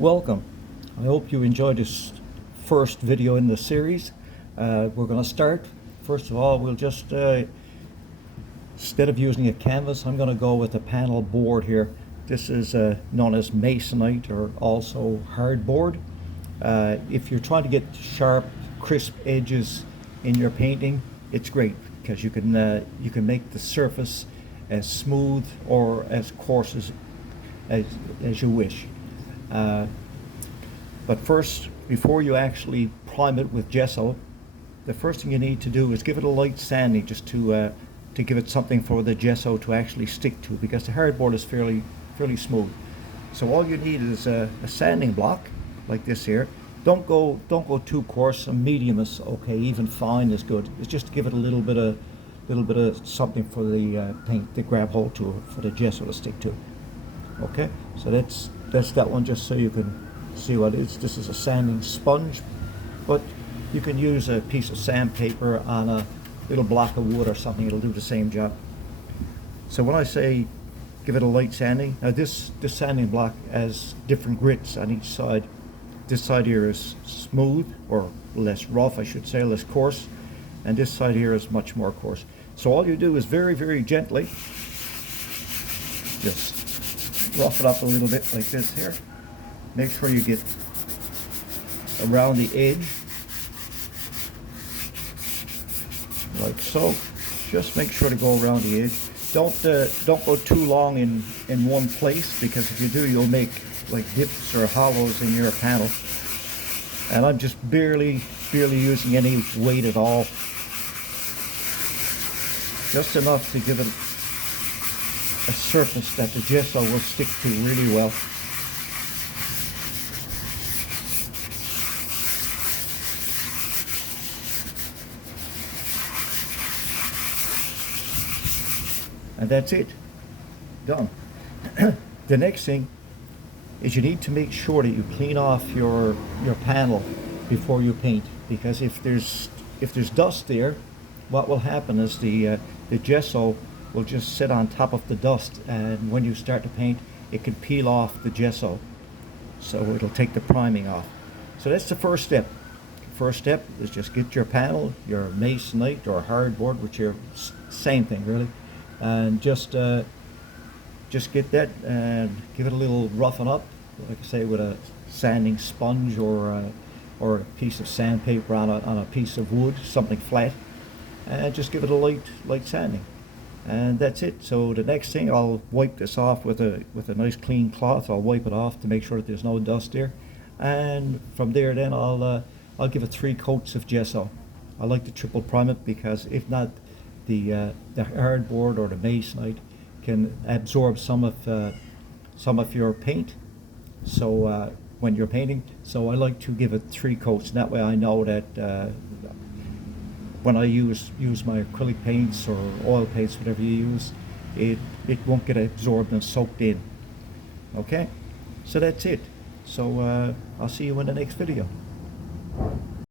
Welcome. I hope you enjoyed this first video in the series. We're going to start. First of all, we'll just, instead of using a canvas, I'm going to go with a panel board here. This is known as Masonite or also hardboard. If you're trying to get sharp, crisp edges in your painting, it's great because you can make the surface as smooth or as coarse as you wish. But first, before you actually prime it with gesso, the first thing you need to do is give it a light sanding, just to give it something for the gesso to actually stick to, because the hardboard is fairly smooth. So all you need is a sanding block like this here. Don't go too coarse. A medium is okay. Even fine is good. It's just to give it a little bit of something for the paint to grab hold to, for the gesso to stick to. Okay, so that's that one, just so you can see what it is. This is a sanding sponge, but you can use a piece of sandpaper on a little block of wood or something. It'll do the same job. So when I say give it a light sanding, now this sanding block has different grits on each side. This side here is smooth, or less rough I should say, less coarse, and this side here is much more coarse. So all you do is very gently just rough it up a little bit like this here. Make sure you get around the edge, like so. Just make sure to go around the edge. Don't go too long in one place, because if you do, you'll make like dips or hollows in your panel. And I'm just barely using any weight at all. Just enough to give it a surface that the gesso will stick to really well. And that's it, done. The next thing is you need to make sure that you clean off your panel before you paint, because if there's dust there, what will happen is the gesso will just sit on top of the dust, and when you start to paint, it can peel off the gesso, so it'll take the priming off. So that's the first step. First step is just get your panel, your Masonite or hardboard, which are same thing really, and just get that and give it a little roughen up, like I say, with a sanding sponge or a piece of sandpaper on a piece of wood, something flat, and just give it a light sanding. And that's it. So the next thing, I'll wipe this off with a nice clean cloth. I'll wipe it off to make sure that there's no dust there, and from there then I'll give it 3 coats of gesso. I like to triple prime it, because if not, the hardboard or the Masonite can absorb some of your paint. So when you're painting, so I like to give it 3 coats. And that way I know that when I use my acrylic paints or oil paints, whatever you use, it won't get absorbed and soaked in. Okay, so that's it. So I'll see you in the next video.